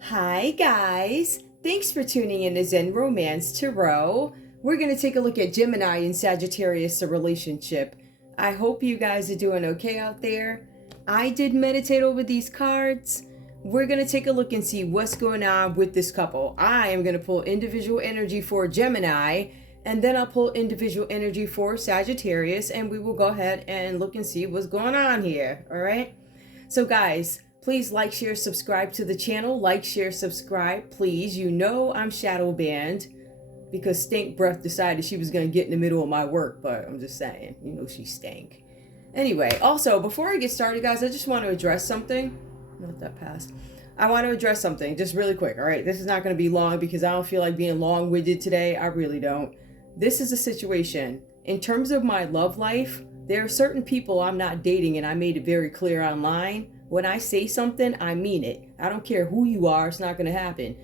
Hi guys, thanks for tuning in to Zen Romance Tarot. We're going to take a look at Gemini and Sagittarius, a relationship. I hope you guys are doing okay out there. I did meditate over these cards. We're going to take a look and see what's going on with this couple. I am going to pull individual energy for Gemini, and then I'll pull individual energy for Sagittarius, and we will go ahead and look and see what's going on here. All right. So guys, please like, share, subscribe to the channel. Like, share, subscribe, please. You know I'm shadow banned because Stink Breath decided she was going to get in the middle of my work, but I'm just saying, you know she stank. Anyway, also, before I get started, guys, I just want to address something. Let that pass. I want to address something just really quick, all right? This is not going to be long because I don't feel like being long-winded today. I really don't. This is a situation. In terms of my love life, there are certain people I'm not dating, and I made it very clear online. When I say something, I mean it. I don't care who you are, it's not going to happen.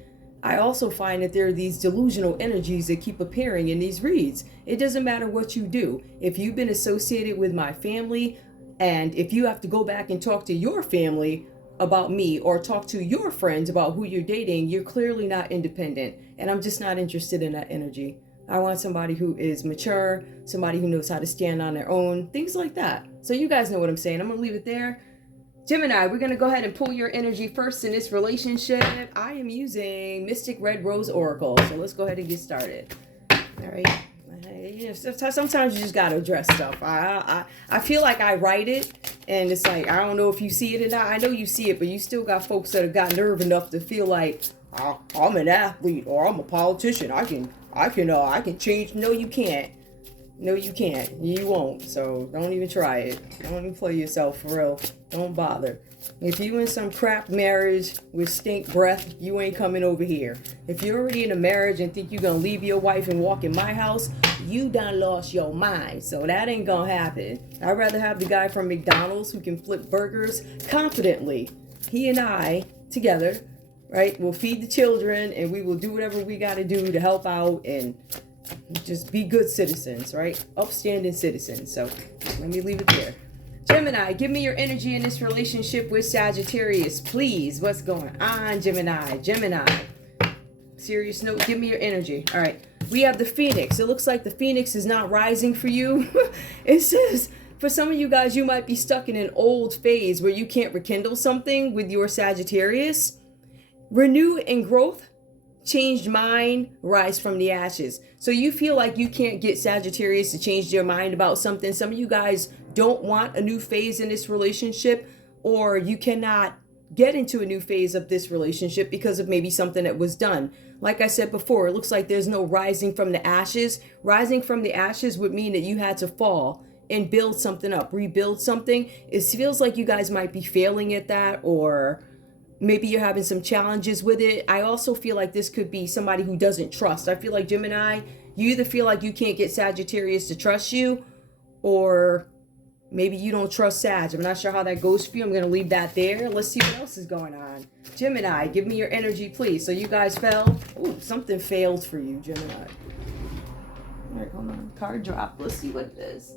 I also find that there are these delusional energies that keep appearing in these reads. It doesn't matter what you do. If you've been associated with my family, and if you have to go back and talk to your family about me, or talk to your friends about who you're dating, you're clearly not independent. And I'm just not interested in that energy. I want somebody who is mature, somebody who knows how to stand on their own, things like that. So you guys know what I'm saying. I'm going to leave it there. Gemini, we're going to go ahead and pull your energy first in this relationship. I am using Mystic Red Rose Oracle. So let's go ahead and get started. All right. You know, sometimes you just got to address stuff. I feel like I write it, and it's like, I don't know if you see it or not. I know you see it, but you still got folks that have got nerve enough to feel like, I'm an athlete or I'm a politician. I can change. No, you can't. No, you can't. You won't. So don't even try it. Don't even play yourself for real. Don't bother. If you in some crap marriage with stink breath, you ain't coming over here. If you're already in a marriage and think you're going to leave your wife and walk in my house, you done lost your mind. So that ain't going to happen. I'd rather have the guy from McDonald's who can flip burgers confidently. He and I together, right? We'll feed the children and we will do whatever we got to do to help out and just be good citizens, right? Upstanding citizens. So let me leave it there. Gemini, give me your energy in this relationship with Sagittarius, please. What's going on, Gemini? Gemini. Serious note, give me your energy. All right. We have the Phoenix. It looks like the Phoenix is not rising for you. It says, for some of you guys, you might be stuck in an old phase where you can't rekindle something with your Sagittarius. Renew and growth, changed mind, rise from the ashes. So you feel like you can't get Sagittarius to change their mind about something. Some of you guys don't want a new phase in this relationship, or you cannot get into a new phase of this relationship because of maybe something that was done. Like I said before, it looks like there's no rising from the ashes. Rising from the ashes would mean that you had to fall and build something up, rebuild something. It feels like you guys might be failing at that, or maybe you're having some challenges with it. I also feel like this could be somebody who doesn't trust. I feel like Gemini, you either feel like you can't get Sagittarius to trust you, or maybe you don't trust Sag. I'm not sure how that goes for you. I'm going to leave that there. Let's see what else is going on. Gemini, give me your energy, please. So you guys fell. Ooh, something failed for you, Gemini. All right, hold on. Card drop. Let's see what it is.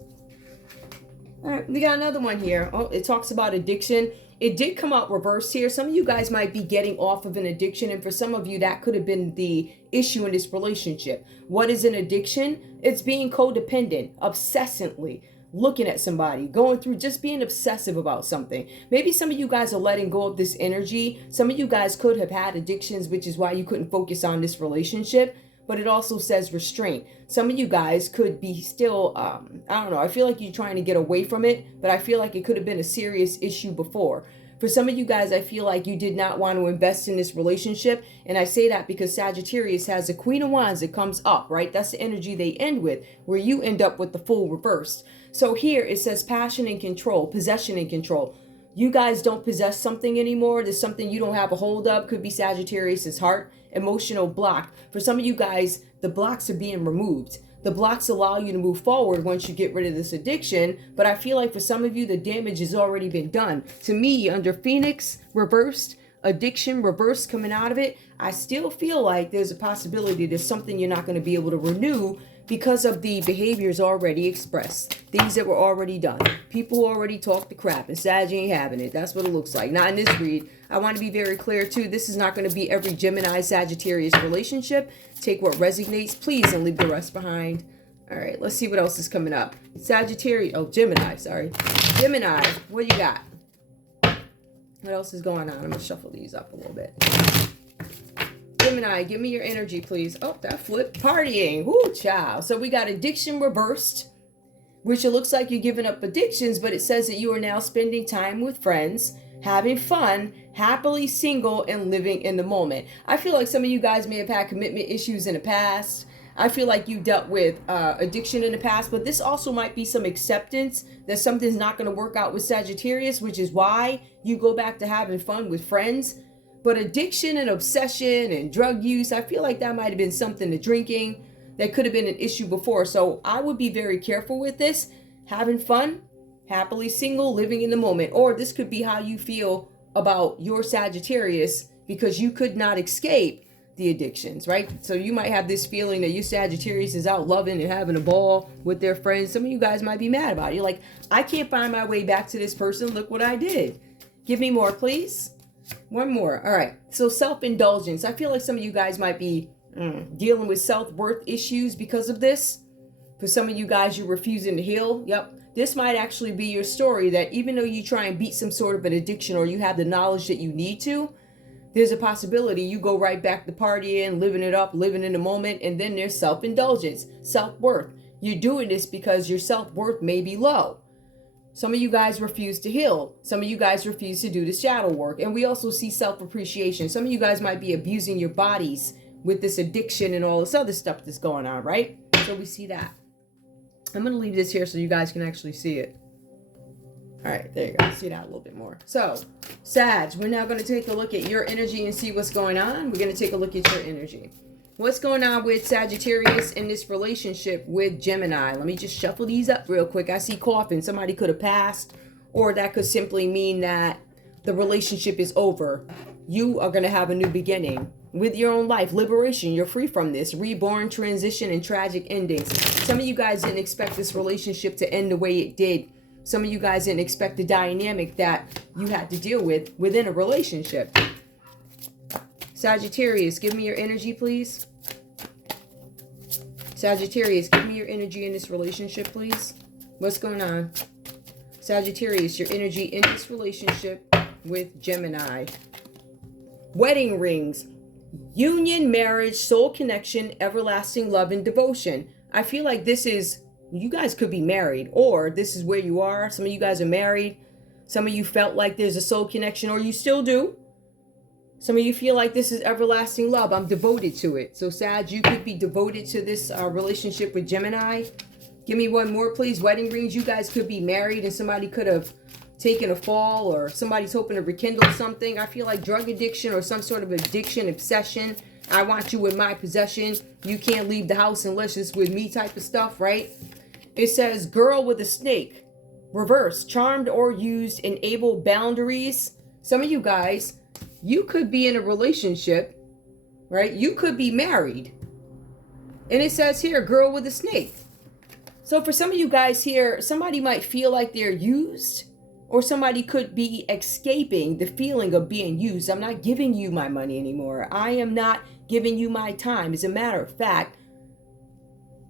All right, we got another one here. Oh, it talks about addiction. It did come out reversed here. Some of you guys might be getting off of an addiction, and for some of you, that could have been the issue in this relationship. What is an addiction? It's being codependent, obsessively looking at somebody, going through, just being obsessive about something. Maybe some of you guys are letting go of this energy. Some of you guys could have had addictions, which is why you couldn't focus on this relationship. But it also says restraint. Some of you guys could be still, I don't know, I feel like you're trying to get away from it, but I feel like it could have been a serious issue before. For some of you guys, I feel like you did not want to invest in this relationship. And I say that because Sagittarius has a Queen of Wands that comes up, right? That's the energy they end with, where you end up with the full reversed. So here it says passion and control, possession and control. You guys don't possess something anymore. There's something you don't have a hold of. Could be Sagittarius's heart, emotional block. For some of you guys, the blocks are being removed. The blocks allow you to move forward once you get rid of this addiction. But I feel like for some of you, the damage has already been done. To me, under Phoenix, reversed, addiction, reversed coming out of it, I still feel like there's a possibility there's something you're not going to be able to renew because of the behaviors already expressed, things that were already done. People who already talked the crap, and Sag ain't having it. That's what it looks like. Not in this read. I want to be very clear too. This is not going to be every Gemini Sagittarius relationship. Take what resonates, please, and leave the rest behind. All right, let's see what else is coming up. Sagittarius, oh, Gemini, sorry. Gemini, what you got? What else is going on? I'm going to shuffle these up a little bit. Gemini, give me your energy, please. Oh, that flipped. Partying. Woo, child. So we got addiction reversed, which it looks like you're giving up addictions, but it says that you are now spending time with friends, having fun, happily single, and living in the moment. I feel like some of you guys may have had commitment issues in the past. I feel like you dealt with addiction in the past, but this also might be some acceptance that something's not going to work out with Sagittarius, which is why you go back to having fun with friends. But addiction and obsession and drug use, I feel like that might have been something to drinking that could have been an issue before. So I would be very careful with this. Having fun, happily single, living in the moment. Or this could be how you feel about your Sagittarius, because you could not escape the addictions, right? So you might have this feeling that your Sagittarius is out loving and having a ball with their friends. Some of you guys might be mad about it. You're like, I can't find my way back to this person. Look what I did. Give me more, please. One more. All right. So self-indulgence. I feel like some of you guys might be dealing with self-worth issues because of this. For some of you guys, you're refusing to heal. Yep. This might actually be your story, that even though you try and beat some sort of an addiction, or you have the knowledge that you need to, there's a possibility you go right back to partying, living it up, living in the moment. And then there's self-indulgence, self-worth. You're doing this because your self-worth may be low. Some of you guys refuse to heal. Some of you guys refuse to do the shadow work. And we also see self-appreciation. Some of you guys might be abusing your bodies with this addiction and all this other stuff that's going on, right? So we see that. I'm going to leave this here so you guys can actually see it. All right, there you go. See that a little bit more. So, Sag, we're now going to take a look at your energy and see what's going on. We're going to take a look at your energy. What's going on with Sagittarius in this relationship with Gemini? Let me just shuffle these up real quick. I see coughing. Somebody could have passed, or that could simply mean that the relationship is over. You are going to have a new beginning with your own life. Liberation. You're free from this. Reborn, transition, and tragic endings. Some of you guys didn't expect this relationship to end the way it did. Some of you guys didn't expect the dynamic that you had to deal with within a relationship. Sagittarius, give me your energy, please. Sagittarius, give me your energy in this relationship, please. What's going on? Sagittarius, your energy in this relationship with Gemini. Wedding rings. Union, marriage, soul connection, everlasting love, and devotion. I feel like this is, you guys could be married, or this is where you are. Some of you guys are married. Some of you felt like there's a soul connection, or you still do. Some of you feel like this is everlasting love. I'm devoted to it. So Sag, you could be devoted to this relationship with Gemini. Give me one more, please. Wedding rings. You guys could be married and somebody could have taken a fall, or somebody's hoping to rekindle something. I feel like drug addiction or some sort of addiction, obsession. I want you in my possession. You can't leave the house unless it's with me type of stuff, right? It says girl with a snake. Reverse. Charmed or used. Enable boundaries. Some of you guys, you could be in a relationship, right? You could be married. And it says here, girl with a snake. So for some of you guys here, somebody might feel like they're used, or somebody could be escaping the feeling of being used. I'm not giving you my money anymore. I am not giving you my time. As a matter of fact,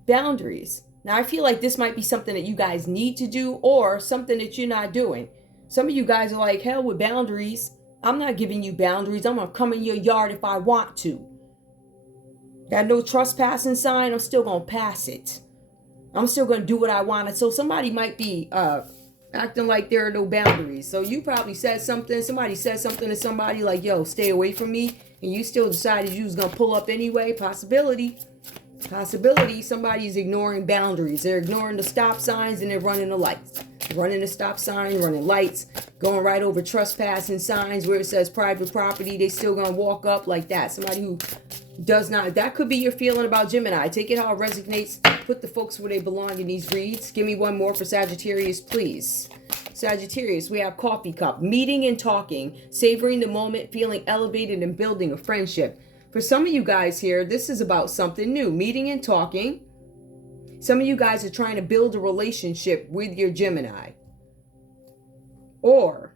boundaries. Now, I feel like this might be something that you guys need to do, or something that you're not doing. Some of you guys are like, hell with boundaries. I'm not giving you boundaries. I'm going to come in your yard if I want to. Got no trespassing sign. I'm still going to pass it. I'm still going to do what I want. So somebody might be acting like there are no boundaries. So you probably said something. Somebody said something to somebody like, yo, stay away from me. And you still decided you was going to pull up anyway. Possibility. Somebody's ignoring boundaries. They're ignoring the stop signs and they're running the lights. Running the stop sign, running lights, going right over trespassing signs where it says private property. They still gonna walk up like that. Somebody who does not. That could be your feeling about Gemini. Take it how it resonates. Put the folks where they belong in these reads. Give me one more for Sagittarius, please. Sagittarius, we have coffee cup. Meeting and talking. Savoring the moment. Feeling elevated and building a friendship. For some of you guys here, this is about something new. Meeting and talking. Some of you guys are trying to build a relationship with your Gemini. Or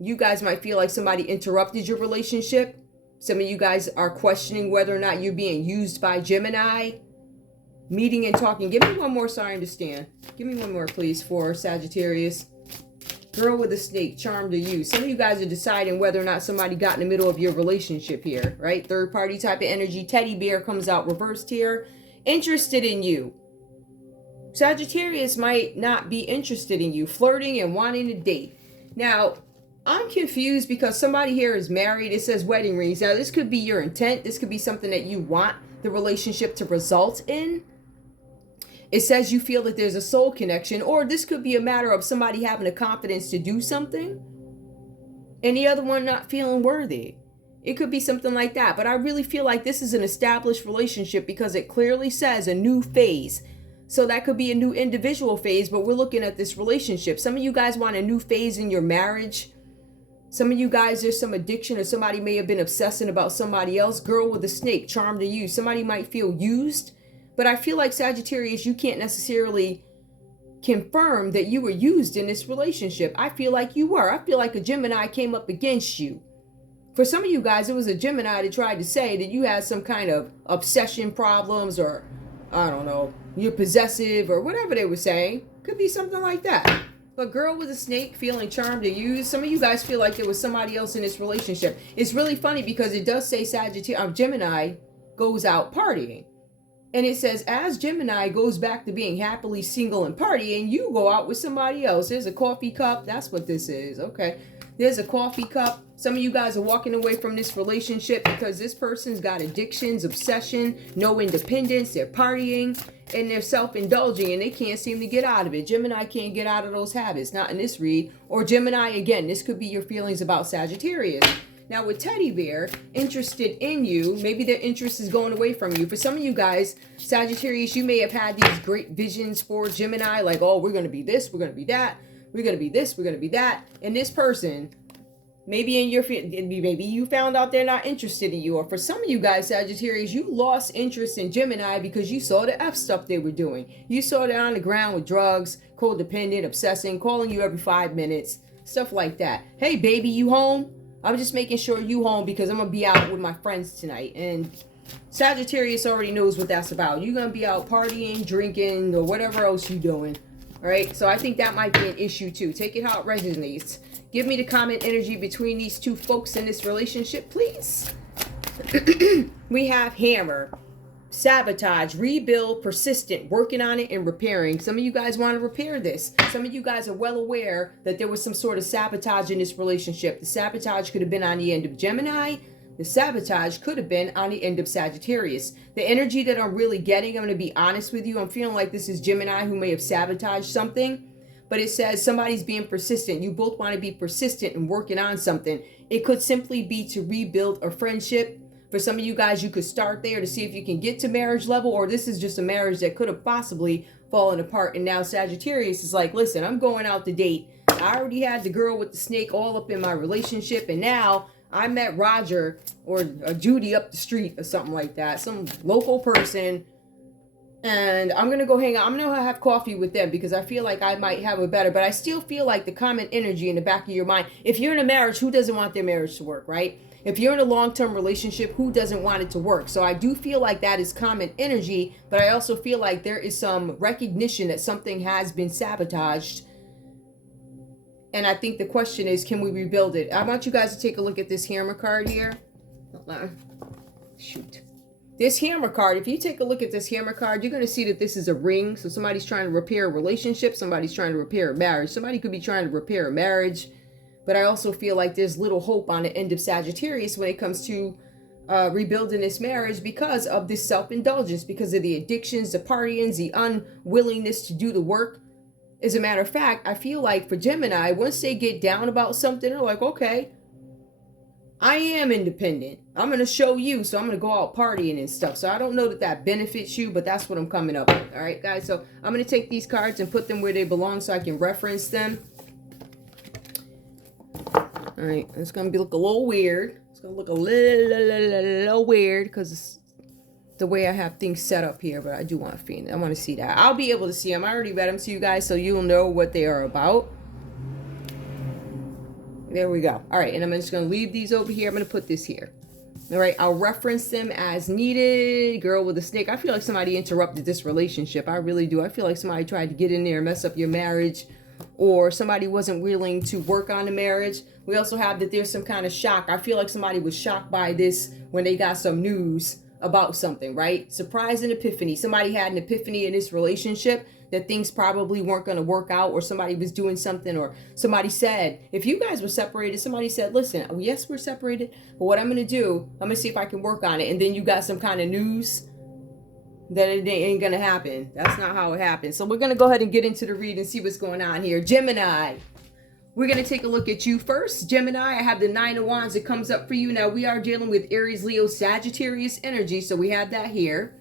you guys might feel like somebody interrupted your relationship. Some of you guys are questioning whether or not you're being used by Gemini. Meeting and talking. Give me one more so I understand. Give me one more, please, for Sagittarius. Girl with a snake, charmed to you. Some of you guys are deciding whether or not somebody got in the middle of your relationship here, right? Third party type of energy. Teddy bear comes out reversed here. Interested in you. Sagittarius might not be interested in you. Flirting and wanting to date. Now, I'm confused because somebody here is married. It says wedding rings. Now, this could be your intent. This could be something that you want the relationship to result in. It says you feel that there's a soul connection, or this could be a matter of somebody having the confidence to do something and the other one not feeling worthy. It could be something like that, but I really feel like this is an established relationship because it clearly says a new phase. So that could be a new individual phase, but we're looking at this relationship. Some of you guys want a new phase in your marriage. Some of you guys, there's some addiction, or somebody may have been obsessing about somebody else. Girl with a snake, charmed to you. Somebody might feel used. But I feel like Sagittarius, you can't necessarily confirm that you were used in this relationship. I feel like you were. I feel like a Gemini came up against you. For some of you guys, it was a Gemini that tried to say that you had some kind of obsession problems, or, I don't know, you're possessive or whatever they were saying. Could be something like that. But girl with a snake feeling charmed to you. Some of you guys feel like there was somebody else in this relationship. It's really funny because it does say Gemini goes out partying. And it says, as Gemini goes back to being happily single and partying, you go out with somebody else. There's a coffee cup. That's what this is. Okay. There's a coffee cup. Some of you guys are walking away from this relationship because this person's got addictions, obsession, no independence. They're partying and they're self-indulging and they can't seem to get out of it. Gemini can't get out of those habits. Not in this read. Or Gemini, again, this could be your feelings about Sagittarius. Now with Teddy Bear, interested in you, maybe their interest is going away from you. For some of you guys, Sagittarius, you may have had these great visions for Gemini, like, oh, we're going to be this, we're going to be that, we're going to be this, we're going to be that. And this person, maybe you found out they're not interested in you. Or for some of you guys, Sagittarius, you lost interest in Gemini because you saw the F stuff they were doing. You saw them on the ground with drugs, codependent, obsessing, calling you every 5 minutes, stuff like that. Hey, baby, you home? I'm just making sure you home because I'm going to be out with my friends tonight. And Sagittarius already knows what that's about. You're going to be out partying, drinking, or whatever else you're doing. All right. So I think that might be an issue too. Take it how it resonates. Give me the comment energy between these two folks in this relationship, please. We have hammer, sabotage, rebuild, persistent, working on it and repairing. Some of you guys want to repair this. Some of you guys are well aware that there was some sort of sabotage in this relationship. The sabotage could have been on the end of Gemini. The sabotage could have been on the end of Sagittarius. The energy that I'm really getting, I'm going to be honest with you, I'm feeling like this is Gemini who may have sabotaged something. But it says somebody's being persistent. You both want to be persistent and working on something. It could simply be to rebuild a friendship. For some of you guys, you could start there to see if you can get to marriage level, or this is just a marriage that could have possibly fallen apart. And now Sagittarius is like, listen, I'm going out to date. I already had the girl with the snake all up in my relationship. And now I met Roger or Judy up the street or something like that. Some local person. And I'm going to go hang out. I'm going to have coffee with them because I feel like I might have a better. But I still feel like the common energy in the back of your mind. If you're in a marriage, who doesn't want their marriage to work, right? If you're in a long-term relationship, who doesn't want it to work? So I do feel like that is common energy, but I also feel like there is some recognition that something has been sabotaged. And I think the question is, can we rebuild it? I want you guys to take a look at this hammer card here. Shoot. This hammer card, if you take a look at this hammer card, you're going to see that this is a ring. So somebody's trying to repair a relationship. Somebody's trying to repair a marriage. Somebody could be trying to repair a marriage. But I also feel like there's little hope on the end of Sagittarius when it comes to rebuilding this marriage because of this self-indulgence, because of the addictions, the partyings, the unwillingness to do the work. As a matter of fact, I feel like for Gemini, once they get down about something, they're like, okay, I am independent. I'm going to show you. So I'm going to go out partying and stuff. So I don't know that that benefits you, but that's what I'm coming up with. All right, guys. So I'm going to take these cards and put them where they belong so I can reference them. All right, it's going to look a little weird. It's going to look a little weird because the way I have things set up here, but I do want Phoenix. I want to see that. I'll be able to see them. I already read them to you guys, so you'll know what they are about. There we go. All right, and I'm just going to leave these over here. I'm going to put this here. All right, I'll reference them as needed. Girl with a snake. I feel like somebody interrupted this relationship. I really do. I feel like somebody tried to get in there and mess up your marriage, or somebody wasn't willing to work on the marriage. We also have that there's some kind of shock. I feel like somebody was shocked by this when they got some news about something, right? Surprise and epiphany. Somebody had an epiphany in this relationship that things probably weren't going to work out, or somebody was doing something, or somebody said, if you guys were separated, somebody said, listen, yes, we're separated, but what I'm going to do, I'm going to see if I can work on it. And then you got some kind of news that it ain't going to happen. That's not how it happens. So we're going to go ahead and get into the read and see what's going on here. Gemini. We're going to take a look at you first. Gemini, I have the 9 of Wands that comes up for you. Now, we are dealing with Aries, Leo, Sagittarius energy, so we have that here.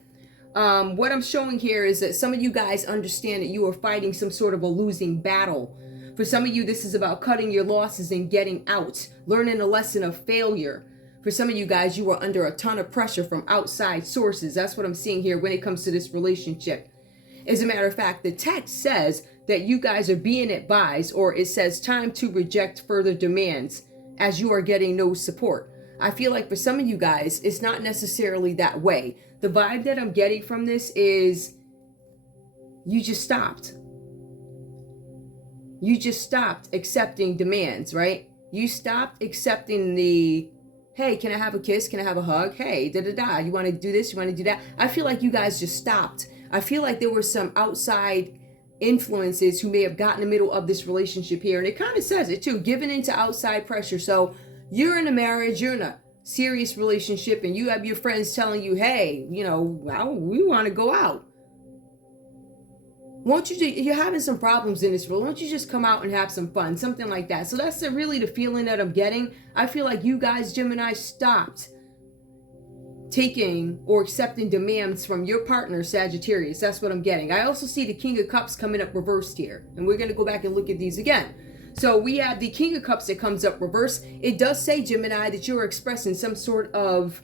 What I'm showing here is that some of you guys understand that you are fighting some sort of a losing battle. For some of you, this is about cutting your losses and getting out, learning a lesson of failure. For some of you guys, you are under a ton of pressure from outside sources. That's what I'm seeing here when it comes to this relationship. As a matter of fact, the text says that you guys are being advised, or it says time to reject further demands as you are getting no support. I feel like for some of you guys, it's not necessarily that way. The vibe that I'm getting from this is you just stopped. You just stopped accepting demands, right? You stopped accepting the, hey, can I have a kiss? Can I have a hug? Hey, da-da-da. You want to do this? You want to do that? I feel like you guys just stopped. I feel like there were some outside influences who may have gotten in the middle of this relationship here. And it kind of says it too, giving into outside pressure. So you're in a marriage, you're in a serious relationship, and you have your friends telling you, hey, you know, we want to go out. Won't you, you're having some problems in this world. Won't you just come out and have some fun? Something like that. So that's really the feeling that I'm getting. I feel like you guys, Gemini, stopped taking or accepting demands from your partner, Sagittarius. That's what I'm getting. I also see the King of Cups coming up reversed here. And we're going to go back and look at these again. So we have the King of Cups that comes up reversed. It does say, Gemini, that you're expressing some sort of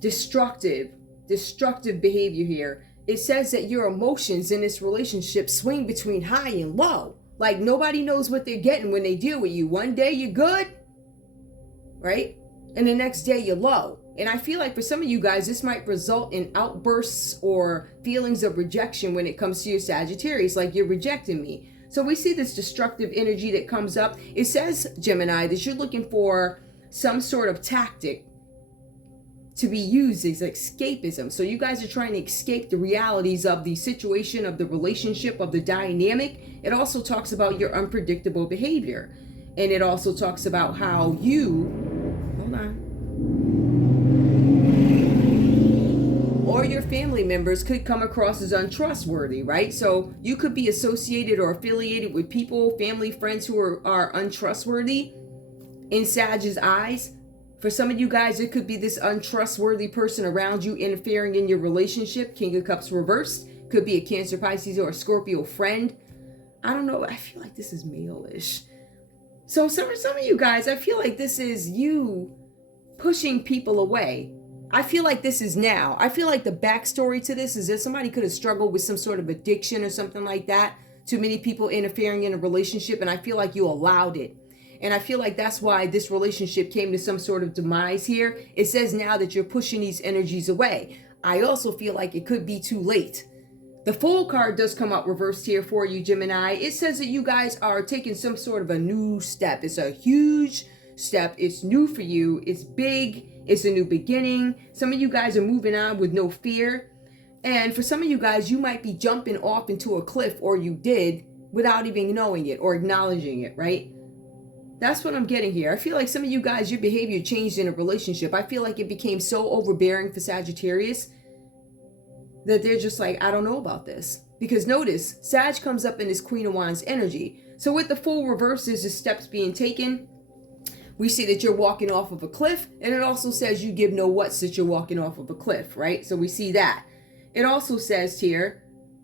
destructive behavior here. It says that your emotions in this relationship swing between high and low. Like nobody knows what they're getting when they deal with you. One day you're good, right? And the next day you're low. And I feel like for some of you guys, this might result in outbursts or feelings of rejection when it comes to your Sagittarius, like you're rejecting me. So we see this destructive energy that comes up. It says, Gemini, that you're looking for some sort of tactic to be used as escapism. So you guys are trying to escape the realities of the situation, of the relationship, of the dynamic. It also talks about your unpredictable behavior. And it also talks about how you, hold on, or your family members could come across as untrustworthy, right? So you could be associated or affiliated with people, family, friends who are untrustworthy in Sag's eyes. For some of you guys, it could be this untrustworthy person around you interfering in your relationship. King of Cups reversed. Could be a Cancer, Pisces, or a Scorpio friend. I don't know. I feel like this is male-ish. So some of you guys, I feel like this is you pushing people away. I feel like this is now. I feel like the backstory to this is that somebody could have struggled with some sort of addiction or something like that. Too many people interfering in a relationship, and I feel like you allowed it. And I feel like that's why this relationship came to some sort of demise here. It says now that you're pushing these energies away. I also feel like it could be too late. The Fool card does come out reversed here for you, Gemini. It says that you guys are taking some sort of a new step. It's a huge step. It's new for you. It's big. It's a new beginning. Some of you guys are moving on with no fear. And for some of you guys, you might be jumping off into a cliff, or you did, without even knowing it or acknowledging it, right? That's what I'm getting here. I feel like some of you guys, your behavior changed in a relationship. I feel like it became so overbearing for Sagittarius that they're just like, I don't know about this. Because notice, Sag comes up in this Queen of Wands energy. So with the Fool reverse, there's the steps being taken. We see that you're walking off of a cliff. And it also says you give no whats that you're walking off of a cliff, right? So we see that. It also says here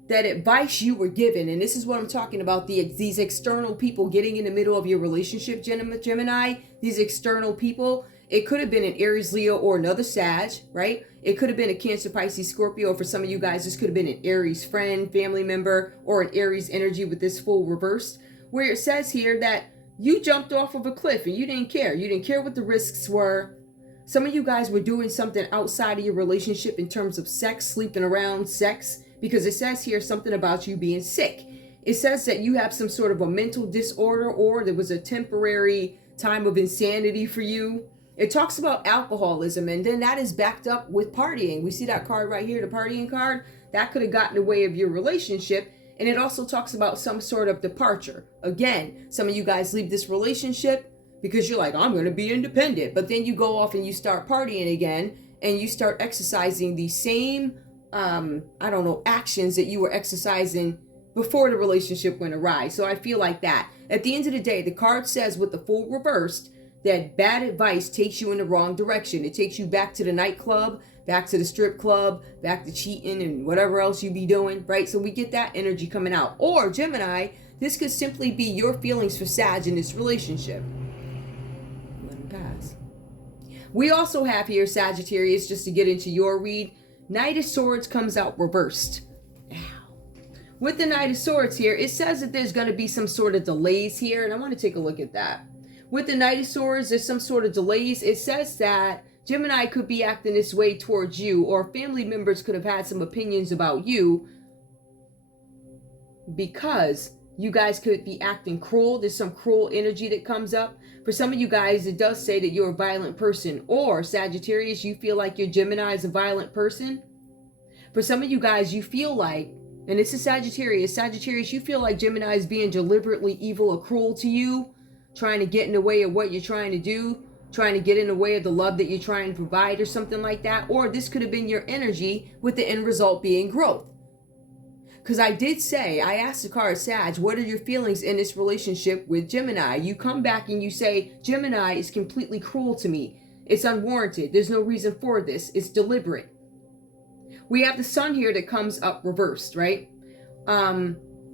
that advice you were given, and this is what I'm talking about, these external people getting in the middle of your relationship, Gemini, these external people. It could have been an Aries, Leo, or another Sag, right? It could have been a Cancer, Pisces, Scorpio. For some of you guys, this could have been an Aries friend, family member, or an Aries energy with this Fool reversed, where it says here that you jumped off of a cliff and you didn't care. You didn't care what the risks were. Some of you guys were doing something outside of your relationship in terms of sex, sleeping around, sex, because it says here something about you being sick. It says that you have some sort of a mental disorder, or there was a temporary time of insanity for you. It talks about alcoholism, and then that is backed up with partying. We see that card right here, the partying card. That could have gotten in the way of your relationship. And it also talks about some sort of departure. Again, some of you guys leave this relationship because you're like, I'm going to be independent. But then you go off and you start partying again, and you start exercising the same, actions that you were exercising before the relationship went awry. So I feel like that. At the end of the day, the card says with the Fool reversed that bad advice takes you in the wrong direction. It takes you back to the nightclub, back to the strip club, back to cheating and whatever else you be doing, right? So we get that energy coming out. Or Gemini, this could simply be your feelings for Sag in this relationship. Let him pass. We also have here, Sagittarius, just to get into your read, Knight of Swords comes out reversed. With the Knight of Swords here, it says that there's going to be some sort of delays here, and I want to take a look at that. With the Knight of Swords, there's some sort of delays. It says that Gemini could be acting this way towards you, or family members could have had some opinions about you because you guys could be acting cruel. There's some cruel energy that comes up. For some of you guys, it does say that you're a violent person, or Sagittarius, you feel like your Gemini is a violent person. For some of you guys, you feel like, and this is Sagittarius, you feel like Gemini is being deliberately evil or cruel to you, trying to get in the way of what you're trying to do, trying to get in the way of the love that you're trying to provide or something like that. Or this could have been your energy with the end result being growth. Because I did say, I asked the card, Sag, what are your feelings in this relationship with Gemini? You come back and you say, Gemini is completely cruel to me. It's unwarranted. There's no reason for this. It's deliberate. We have the Sun here that comes up reversed, right?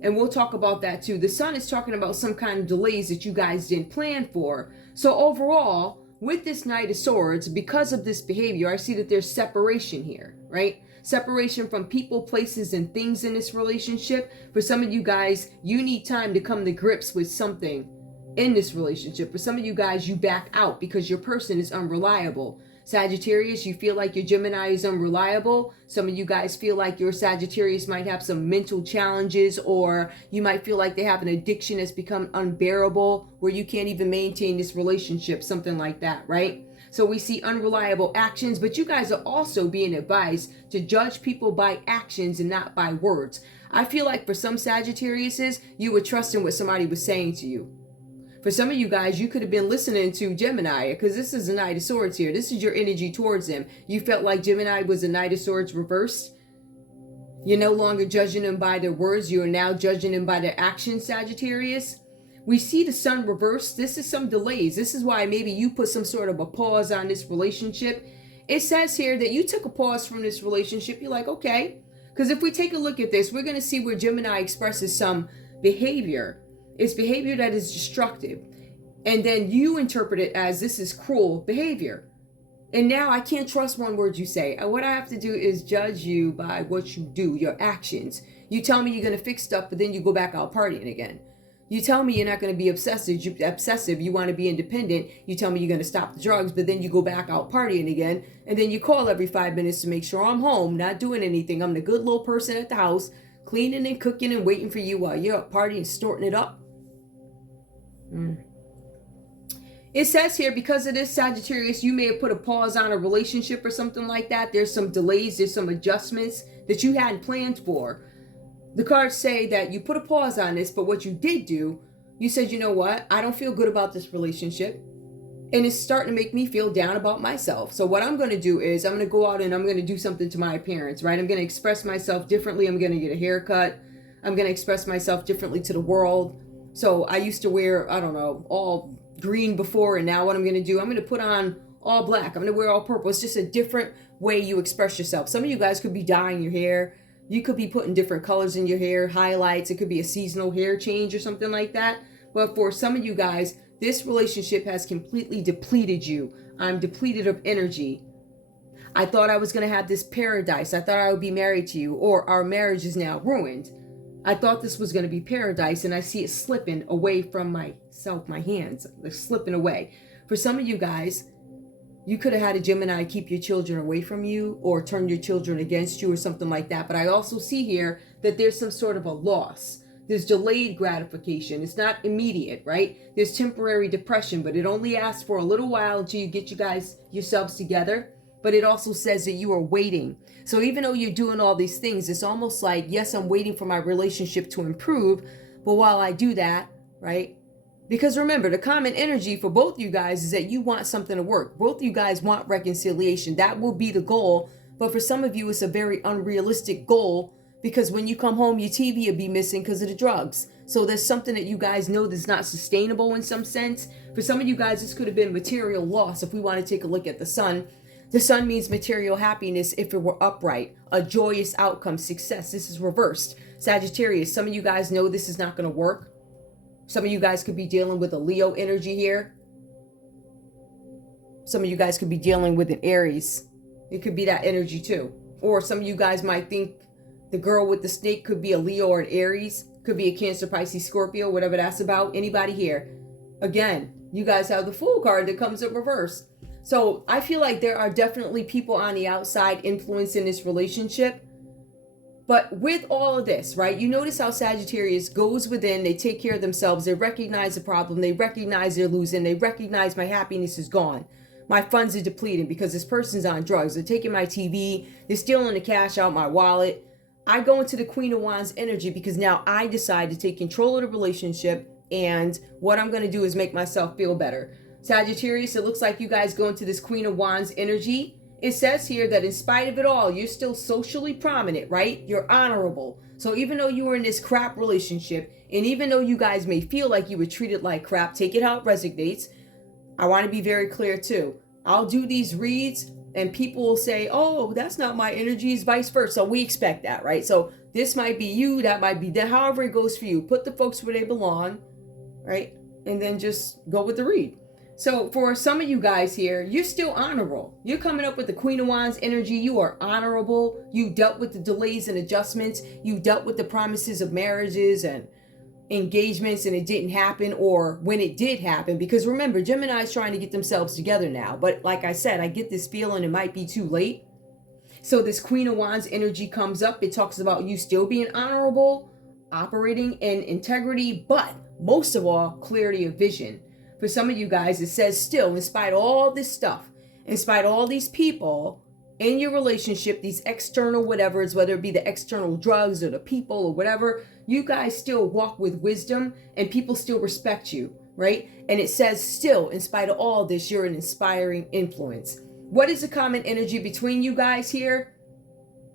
And we'll talk about that too. The Sun is talking about some kind of delays that you guys didn't plan for. So overall, with this Knight of Swords, because of this behavior, I see that there's separation here, right? Separation from people, places, and things in this relationship. For some of you guys, you need time to come to grips with something in this relationship. For some of you guys, you back out because your person is unreliable. Sagittarius, you feel like your Gemini is unreliable. Some of you guys feel like your Sagittarius might have some mental challenges, or you might feel like they have an addiction that's become unbearable where you can't even maintain this relationship, something like that, right? So we see unreliable actions, but you guys are also being advised to judge people by actions and not by words. I feel like for some Sagittariuses, you were trusting what somebody was saying to you. For some of you guys, you could have been listening to Gemini, because this is a Knight of Swords here. This is your energy towards him. You felt like Gemini was a Knight of Swords reversed. You're no longer judging them by their words. You are now judging them by their actions, Sagittarius. We see the Sun reversed. This is some delays. This is why maybe you put some sort of a pause on this relationship. It says here that you took a pause from this relationship. You're like, okay. Because if we take a look at this, we're going to see where Gemini expresses some behavior. It's behavior that is destructive. And then you interpret it as this is cruel behavior. And now I can't trust one word you say. What I have to do is judge you by what you do, your actions. You tell me you're going to fix stuff, but then you go back out partying again. You tell me you're not going to be obsessive. You want to be independent. You tell me you're going to stop the drugs, but then you go back out partying again. And then you call every 5 minutes to make sure I'm home, not doing anything. I'm the good little person at the house, cleaning and cooking and waiting for you while you're up partying, snorting it up. It says here, because of this, Sagittarius, you may have put a pause on a relationship or something like that. There's some delays, there's some adjustments that you hadn't planned for. The cards say that you put a pause on this, but what you did do, you said, you know what? I don't feel good about this relationship, and it's starting to make me feel down about myself. So what I'm going to do is I'm going to go out and I'm going to do something to my appearance, right? I'm going to express myself differently. I'm going to get a haircut. I'm going to express myself differently to the world. So I used to wear, I don't know, all green before, and now what I'm going to do, I'm going to put on all black. I'm going to wear all purple. It's just a different way you express yourself. Some of you guys could be dyeing your hair. You could be putting different colors in your hair, highlights. It could be a seasonal hair change or something like that. But for some of you guys, this relationship has completely depleted you I'm depleted of energy. I thought I was going to have this paradise. I thought I would be married to you, or our marriage is now ruined. I thought this was going to be paradise, and I see it slipping away from myself, my hands. They're slipping away. For some of you guys, you could have had a Gemini keep your children away from you or turn your children against you or something like that. But I also see here that there's some sort of a loss. There's delayed gratification. It's not immediate, right? There's temporary depression, but it only lasts for a little while until you get you guys yourselves together. But it also says that you are waiting. So even though you're doing all these things, it's almost like, yes, I'm waiting for my relationship to improve. But while I do that, right? Because remember, the common energy for both you guys is that you want something to work. Both you guys want reconciliation. That will be the goal. But for some of you, it's a very unrealistic goal, because when you come home, your TV will be missing because of the drugs. So there's something that you guys know that's not sustainable in some sense. For some of you guys, this could have been material loss. If we want to take a look at the sun means material happiness if it were upright, a joyous outcome, success. This is reversed. Sagittarius, some of you guys know this is not going to work. Some of you guys could be dealing with a Leo energy here. Some of you guys could be dealing with an Aries. It could be that energy too. Or some of you guys might think the girl with the snake could be a Leo or an Aries. Could be a Cancer, Pisces, Scorpio, whatever that's about. Anybody here? Again, you guys have the Fool card that comes in reverse. So I feel like there are definitely people on the outside influencing this relationship. But with all of this, right, you notice how Sagittarius goes within, they take care of themselves, they recognize the problem, they recognize they're losing, they recognize my happiness is gone. My funds are depleting because this person's on drugs. They're taking my TV, they're stealing the cash out my wallet. I go into the Queen of Wands energy because now I decide to take control of the relationship, and what I'm going to do is make myself feel better. Sagittarius, it looks like you guys go into this Queen of Wands energy. It says here that in spite of it all, you're still socially prominent, right? You're honorable. So even though you were in this crap relationship, and even though you guys may feel like you were treated like crap, take it how it resonates. I want to be very clear too. I'll do these reads and people will say, oh, that's not my energy, it's vice versa. So we expect that, right? So this might be you, that might be that, however it goes for you. Put the folks where they belong, right? And then just go with the read. So for some of you guys here, you're still honorable. You're coming up with the Queen of Wands energy. You are honorable. You dealt with the delays and adjustments. You dealt with the promises of marriages and engagements and it didn't happen, or when it did happen. Because remember, Gemini is trying to get themselves together now. But like I said, I get this feeling it might be too late. So this Queen of Wands energy comes up. It talks about you still being honorable, operating in integrity, but most of all, clarity of vision. For some of you guys, it says still, in spite of all this stuff, in spite of all these people in your relationship, these external whatevers, whether it be the external drugs or the people or whatever, you guys still walk with wisdom and people still respect you, right? And it says still, in spite of all this, you're an inspiring influence. What is the common energy between you guys here?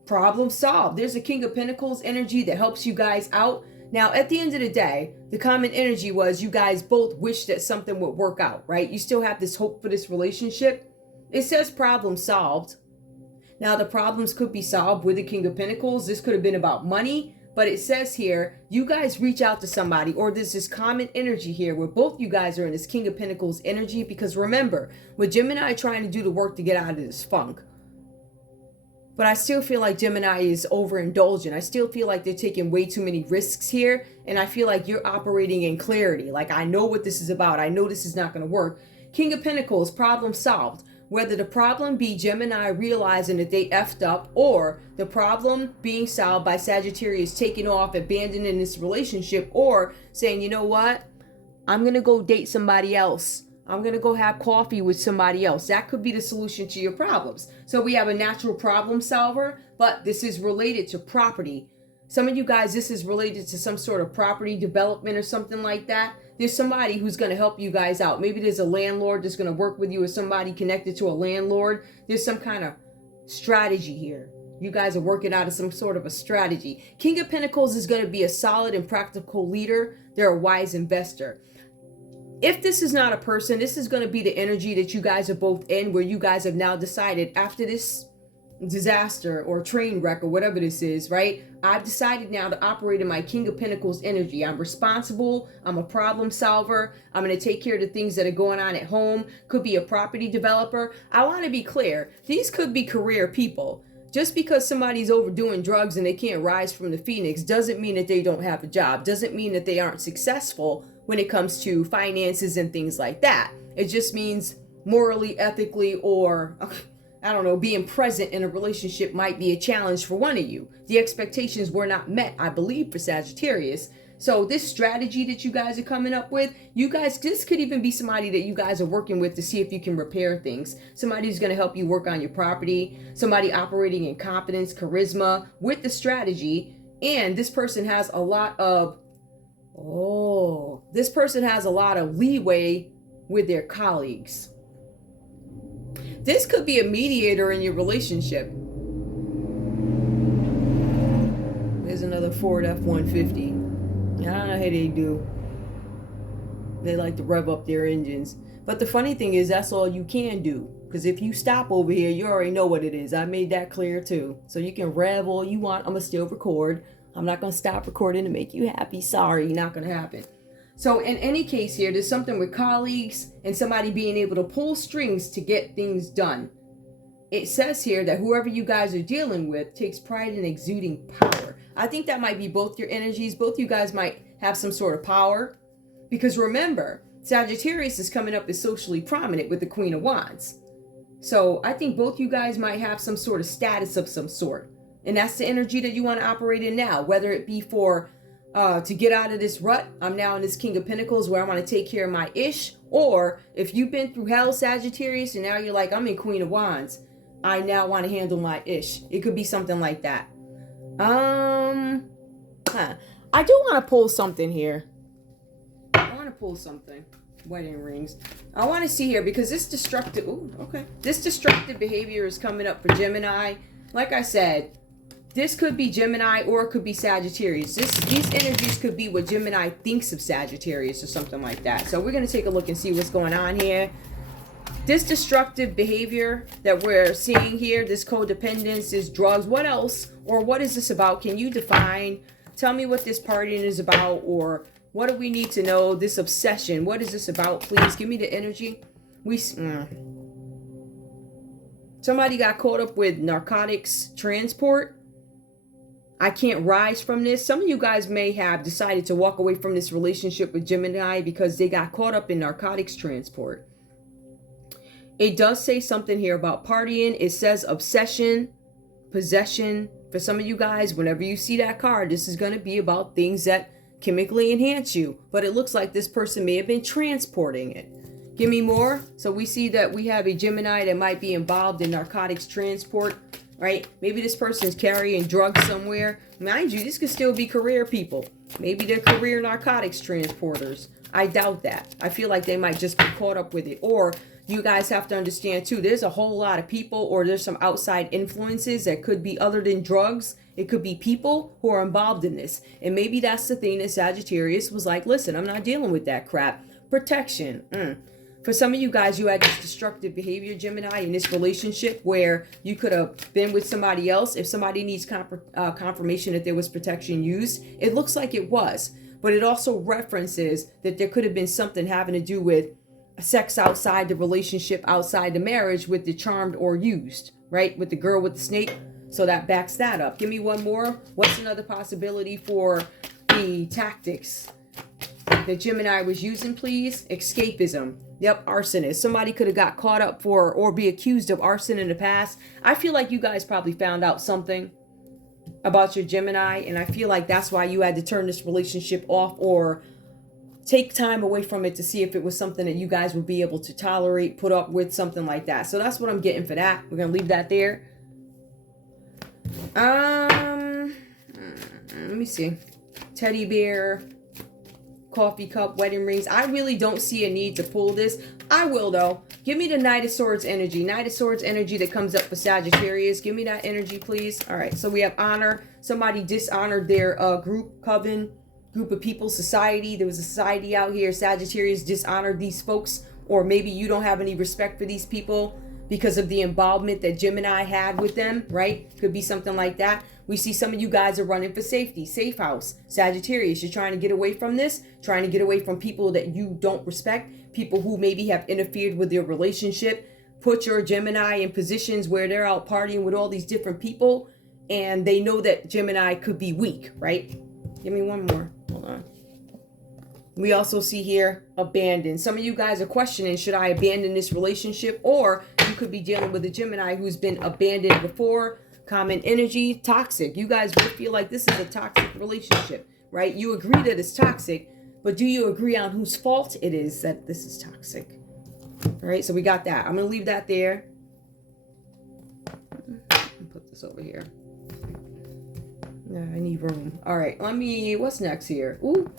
Problem solved. There's a King of Pentacles energy that helps you guys out. Now, at the end of the day, the common energy was you guys both wish that something would work out, right? You still have this hope for this relationship. It says problem solved. Now, the problems could be solved with the King of Pentacles. This could have been about money, but it says here, you guys reach out to somebody, or there's this common energy here where both you guys are in this King of Pentacles energy. Because remember, with Gemini trying to do the work to get out of this funk, but I still feel like Gemini is overindulgent. I still feel like they're taking way too many risks here. And I feel like you're operating in clarity. Like, I know what this is about. I know this is not going to work. King of Pentacles, problem solved. Whether the problem be Gemini realizing that they effed up, or the problem being solved by Sagittarius taking off, abandoning this relationship, or saying, you know what? I'm going to go date somebody else. I'm going to go have coffee with somebody else. That could be the solution to your problems. So we have a natural problem solver, but this is related to property. Some of you guys, this is related to some sort of property development or something like that. There's somebody who's going to help you guys out. Maybe there's a landlord that's going to work with you, or somebody connected to a landlord. There's some kind of strategy here. You guys are working out of some sort of a strategy. King of Pentacles is going to be a solid and practical leader. They're a wise investor. If this is not a person, this is going to be the energy that you guys are both in, where you guys have now decided after this disaster or train wreck or whatever this is, right? I've decided now to operate in my King of Pentacles energy. I'm responsible. I'm a problem solver. I'm going to take care of the things that are going on at home. Could be a property developer. I want to be clear. These could be career people. Just because somebody's overdoing drugs and they can't rise from the phoenix doesn't mean that they don't have a job. Doesn't mean that they aren't successful when it comes to finances and things like that. It just means morally, ethically, or I don't know, being present in a relationship might be a challenge for one of you. The expectations were not met, I believe, for Sagittarius. So this strategy that you guys are coming up with, you guys, this could even be somebody that you guys are working with to see if you can repair things. Somebody who's going to help you work on your property, somebody operating in competence, charisma with the strategy. And this person has a lot of, this person has a lot of leeway with their colleagues. This could be a mediator in your relationship. There's another Ford F-150. I don't know how they do. They like to rev up their engines. But the funny thing is, that's all you can do. Because if you stop over here, you already know what it is. I made that clear too. So you can rev all you want. I'm going to still record. I'm not going to stop recording to make you happy. Sorry, not going to happen. So in any case here, there's something with colleagues and somebody being able to pull strings to get things done. It says here that whoever you guys are dealing with takes pride in exuding power. I think that might be both your energies. Both you guys might have some sort of power. Because remember, Sagittarius is coming up as socially prominent with the Queen of Wands. So I think both you guys might have some sort of status of some sort. And that's the energy that you want to operate in now. Whether it be for to get out of this rut, I'm now in this King of Pentacles where I want to take care of my ish. Or if you've been through hell, Sagittarius, and now you're like, I'm in Queen of Wands, I now want to handle my ish. It could be something like that. I do want to pull something here. I want to pull something. Wedding rings. I want to see here because this destructive, this destructive behavior is coming up for Gemini. Like I said, this could be Gemini or it could be Sagittarius. These energies could be what Gemini thinks of Sagittarius or something like that. So we're going to take a look and see what's going on here. This destructive behavior that we're seeing here, this codependence, this drugs, what else? Or what is this about? Can you define? Tell me what this partying is about, or what do we need to know? This obsession, what is this about? Please give me the energy. Somebody got caught up with narcotics transport. I can't rise from this. Some of you guys may have decided to walk away from this relationship with Gemini because they got caught up in narcotics transport. It does say something here about partying. It says obsession, possession. For some of you guys, whenever you see that card, this is going to be about things that chemically enhance you. But it looks like this person may have been transporting it. Give me more. So we see that we have a Gemini that might be involved in narcotics transport. Right? Maybe this person is carrying drugs somewhere. Mind you, this could still be career people. Maybe they're career narcotics transporters. I doubt that. I feel like they might just be caught up with it. Or you guys have to understand too, there's a whole lot of people, or there's some outside influences that could be other than drugs. It could be people who are involved in this. And maybe that's the thing that Sagittarius was like, listen, I'm not dealing with that crap. Protection. For some of you guys, you had this destructive behavior, Gemini, in this relationship where you could have been with somebody else. If somebody needs confirmation that there was protection used, it looks like it was. But it also references that there could have been something having to do with sex outside the relationship, outside the marriage, with the charmed or used, right? With the girl with the snake. So that backs that up. Give me one more. What's another possibility for the tactics that Gemini was using, please? Escapism. Yep, arsonist. Somebody could have got caught up for or be accused of arson in the past. I feel like you guys probably found out something about your Gemini, and I feel like that's why you had to turn this relationship off or take time away from it to see if it was something that you guys would be able to tolerate, put up with, something like that. So that's what I'm getting for that. We're going to leave that there. Let me see. Teddy bear, coffee cup, wedding rings. I really don't see a need to pull this. I will though. Give me the Knight of Swords energy. Knight of Swords energy that comes up for Sagittarius. Give me that energy, please. All right. So we have honor. Somebody dishonored their group, coven, group of people, society. There was a society out here. Sagittarius dishonored these folks. Or maybe you don't have any respect for these people. because of the involvement that Gemini had with them, right? Could be something like that. We see some of you guys are running for safety, safe house. Sagittarius, you're trying to get away from this, trying to get away from people that you don't respect, people who maybe have interfered with your relationship. Put your Gemini in positions where they're out partying with all these different people and they know that Gemini could be weak, right? Give me one more. Hold on. We also see here abandon. Some of you guys are questioning, should I abandon this relationship? Or you could be dealing with a Gemini who's been abandoned before. Common energy, toxic. You guys would feel like this is a toxic relationship, right? You agree that it's toxic, but do you agree on whose fault it is that this is toxic? All right, so we got that. I'm going to leave that there. Put this over here. Yeah, I need room. All right, what's next here? Ooh,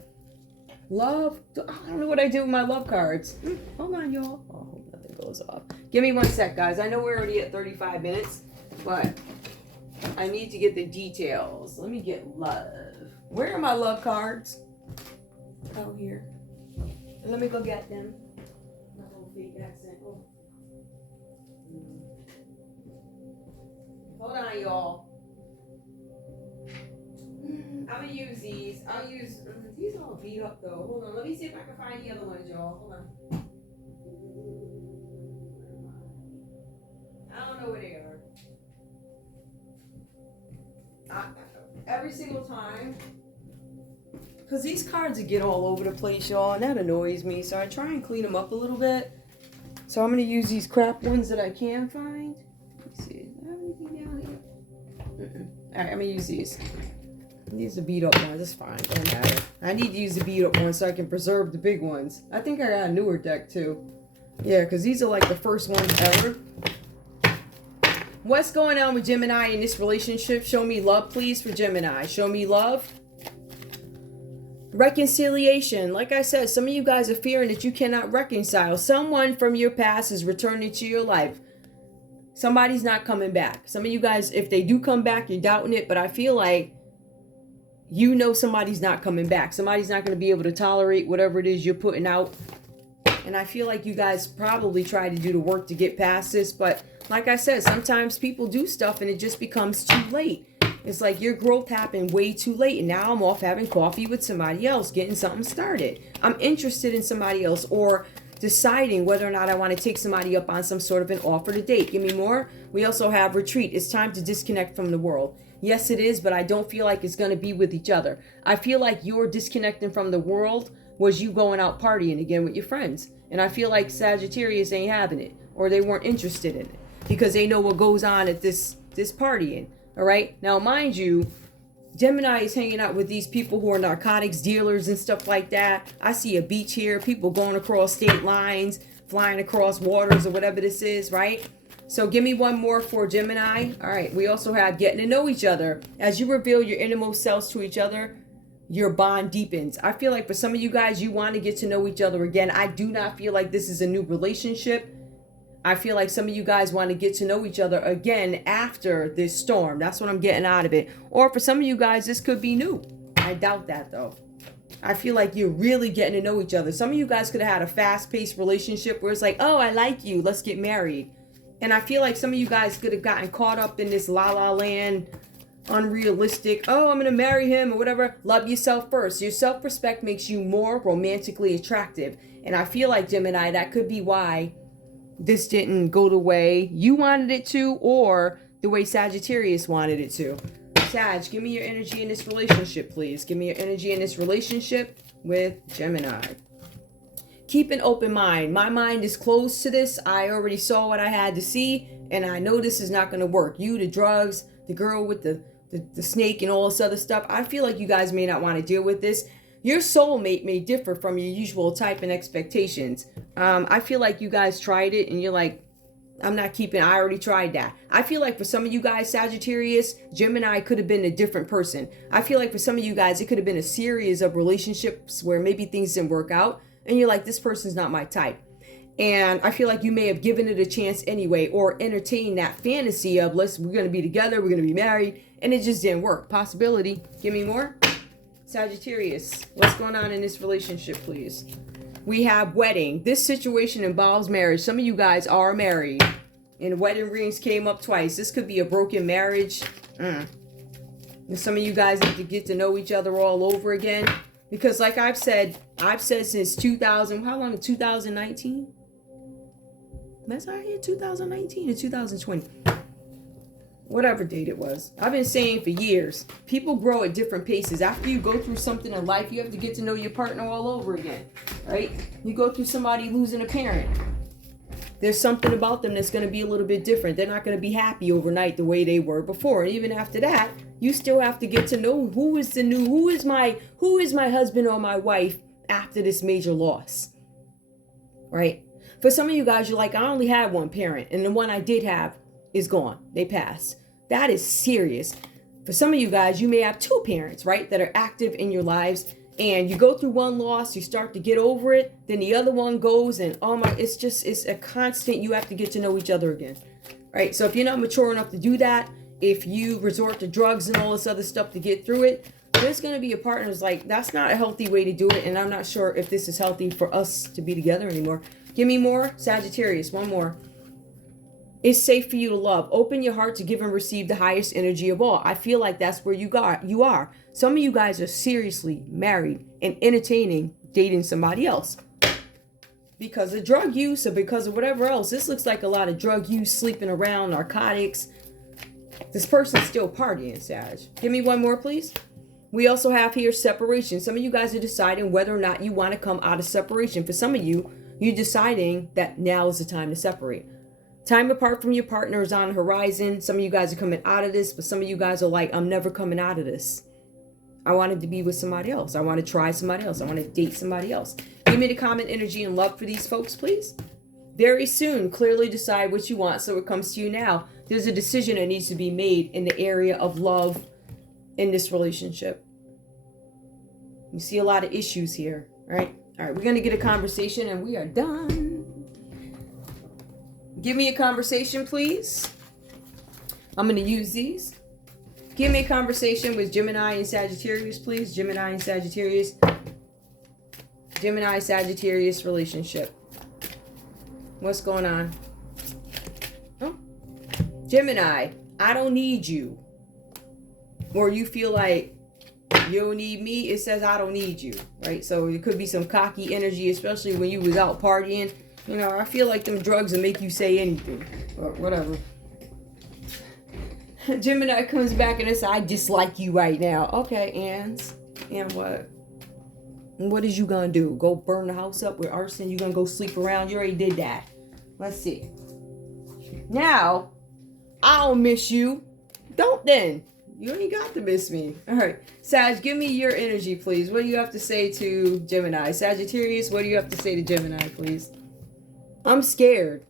love. I don't know what I do with my love cards. Hold on, y'all. Oh, I hope nothing goes off. Give me one sec, guys. I know we're already at 35 minutes, but I need to get the details. Let me get love. Where are my love cards? Oh, here. Let me go get them. My little fake accent. Oh. Hold on, y'all. I'm gonna use these. I'll use these are all beat up though. Hold on. Let me see if I can find the other ones, y'all. Hold on. I don't know where they are. Every single time, because these cards get all over the place, y'all, and that annoys me, so I try and clean them up a little bit. So I'm going to use these crap ones that I can find. Let me see. Do I have anything down here? Alright, I'm going to use these. These are beat up ones. That's fine. Don't matter. I need to use the beat up ones so I can preserve the big ones. I think I got a newer deck too. Yeah, because these are like the first ones ever. What's going on with Gemini in this relationship? Show me love, please, for Gemini. Show me love. Reconciliation. Like I said, some of you guys are fearing that you cannot reconcile. Someone from your past is returning to your life. Somebody's not coming back. Some of you guys, if they do come back, you're doubting it. But I feel like you know somebody's not coming back. Somebody's not going to be able to tolerate whatever it is you're putting out. And I feel like you guys probably try to do the work to get past this. But like I said, sometimes people do stuff and it just becomes too late. It's like your growth happened way too late. And now I'm off having coffee with somebody else, getting something started. I'm interested in somebody else, or deciding whether or not I want to take somebody up on some sort of an offer to date. Give me more. We also have retreat. It's time to disconnect from the world. Yes, it is, but I don't feel like it's going to be with each other. I feel like you're disconnecting from the world was you going out partying again with your friends. And I feel like Sagittarius ain't having it, or they weren't interested in it because they know what goes on at this partying. All right. Now, mind you, Gemini is hanging out with these people who are narcotics dealers and stuff like that. I see a beach here, people going across state lines, flying across waters or whatever this is, right? So give me one more for Gemini. All right. We also have getting to know each other. As you reveal your innermost selves to each other, your bond deepens. I feel like for some of you guys, you want to get to know each other again. I do not feel like this is a new relationship. I feel like some of you guys want to get to know each other again after this storm. That's what I'm getting out of it. Or for some of you guys, this could be new. I doubt that though. I feel like you're really getting to know each other. Some of you guys could have had a fast-paced relationship where it's like, oh, I like you, let's get married. And I feel like some of you guys could have gotten caught up in this la-la land, unrealistic, oh, I'm going to marry him or whatever. Love yourself first. Your self-respect makes you more romantically attractive. And I feel like, Gemini, that could be why this didn't go the way you wanted it to, or the way Sagittarius wanted it to. Sag, give me your energy in this relationship, please. Give me your energy in this relationship with Gemini. Keep an open mind. My mind is closed to this. I already saw what I had to see, and I know this is not going to work. You, the drugs, the girl with the snake and all this other stuff. I feel like you guys may not want to deal with this. Your soulmate may differ from your usual type and expectations. I feel like you guys tried it and you're like, I already tried that. I feel like for some of you guys, Sagittarius, Gemini could have been a different person. I feel like for some of you guys, it could have been a series of relationships where maybe things didn't work out and you're like, this person's not my type. And I feel like you may have given it a chance anyway, or entertained that fantasy of, we're going to be together, we're going to be married, and it just didn't work. Possibility. Give me more. Sagittarius, what's going on in this relationship, please? We have wedding. This situation involves marriage. Some of you guys are married. And wedding rings came up twice. This could be a broken marriage. And some of you guys need to get to know each other all over again. Because like I've said since 2000, how long? 2019? That's not here, 2019 or 2020. Whatever date it was. I've been saying for years, people grow at different paces. After you go through something in life, you have to get to know your partner all over again, right? You go through somebody losing a parent. There's something about them that's going to be a little bit different. They're not going to be happy overnight the way they were before. And even after that, you still have to get to know who is my husband or my wife after this major loss, right? For some of you guys, you're like, I only had one parent, and the one I did have is gone. They passed. That is serious. For some of you guys, you may have two parents, right, that are active in your lives, and you go through one loss, you start to get over it, then the other one goes, and it's a constant. You have to get to know each other again, right? So if you're not mature enough to do that, if you resort to drugs and all this other stuff to get through it, there's going to be a partner who's like, that's not a healthy way to do it, and I'm not sure if this is healthy for us to be together anymore. Give me more. Sagittarius, one more. It's safe for you to love. Open your heart to give and receive the highest energy of all. I feel like that's where you are. Some of you guys are seriously married and entertaining dating somebody else because of drug use or because of whatever else. This looks like a lot of drug use, sleeping around, narcotics. This person's still partying, Sag. Give me one more, please. We also have here separation. Some of you guys are deciding whether or not you want to come out of separation. For some of you, you're deciding that now is the time to separate. Time apart from your partner is on the horizon. Some of you guys are coming out of this, but some of you guys are like, I'm never coming out of this. I wanted to be with somebody else. I want to try somebody else. I want to date somebody else. Give me the common energy and love for these folks, please. Very soon, clearly decide what you want. So it comes to you now. There's a decision that needs to be made in the area of love in this relationship. You see a lot of issues here, right? All right, we're going to get a conversation and we are done. Give me a conversation, please. I'm going to use these. Give me a conversation with Gemini and Sagittarius, please. Gemini and Sagittarius. Gemini, Sagittarius relationship. What's going on? Oh. Gemini, I don't need you. Or you feel like you don't need me. It says I don't need you, right? So it could be some cocky energy, especially when you was out partying. You know, I feel like them drugs will make you say anything. Or whatever. Gemini comes back and says, I dislike you right now. Okay, and what? And what is you gonna do? Go burn the house up with arson? You gonna go sleep around? You already did that. Let's see. Now, I don't miss you. Don't then. You ain't got to miss me. All right. Sag, give me your energy, please. What do you have to say to Gemini? Sagittarius, what do you have to say to Gemini, please? I'm scared.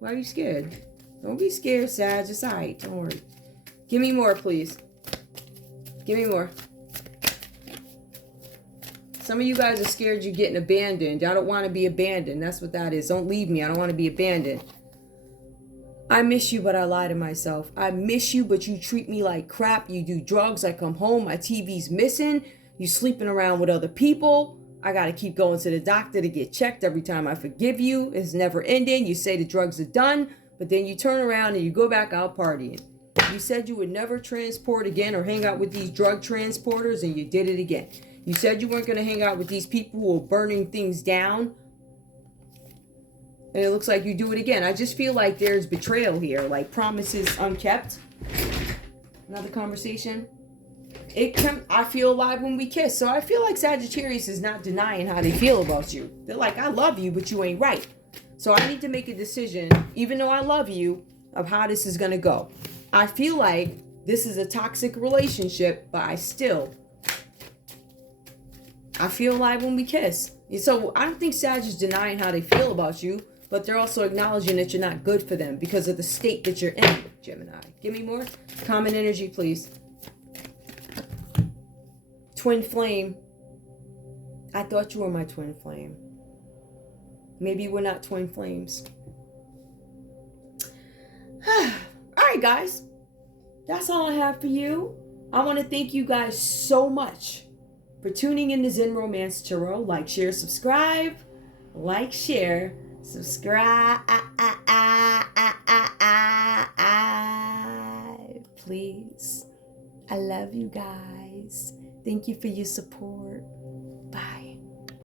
Why are you scared? Don't be scared, Sag. It's all right. Don't worry. Give me more, please. Give me more. Some of you guys are scared you're getting abandoned. I don't want to be abandoned. That's what that is. Don't leave me. I don't want to be abandoned. I miss you, but I lie to myself. I miss you, but you treat me like crap. You do drugs. I come home. My TV's missing. You sleeping around with other people. I got to keep going to the doctor to get checked every time I forgive you. It's never ending. You say the drugs are done, but then you turn around and you go back out partying. You said you would never transport again or hang out with these drug transporters, and you did it again. You said you weren't going to hang out with these people who are burning things down, and it looks like you do it again. I just feel like there's betrayal here, like promises unkept. Another conversation. I feel alive when we kiss. So I feel like Sagittarius is not denying how they feel about you. They're like, I love you, but you ain't right. So I need to make a decision, even though I love you, of how this is going to go. I feel like this is a toxic relationship, but I feel alive when we kiss. So I don't think Sag is denying how they feel about you, but they're also acknowledging that you're not good for them because of the state that you're in, Gemini. Give me more. Common energy, please. Twin flame. I thought you were my twin flame. Maybe we're not twin flames. All right, guys. That's all I have for you. I want to thank you guys so much for tuning in to Zen Romance Tarot. Like, share, subscribe. Like, share, subscribe. please. I love you guys. Thank you for your support.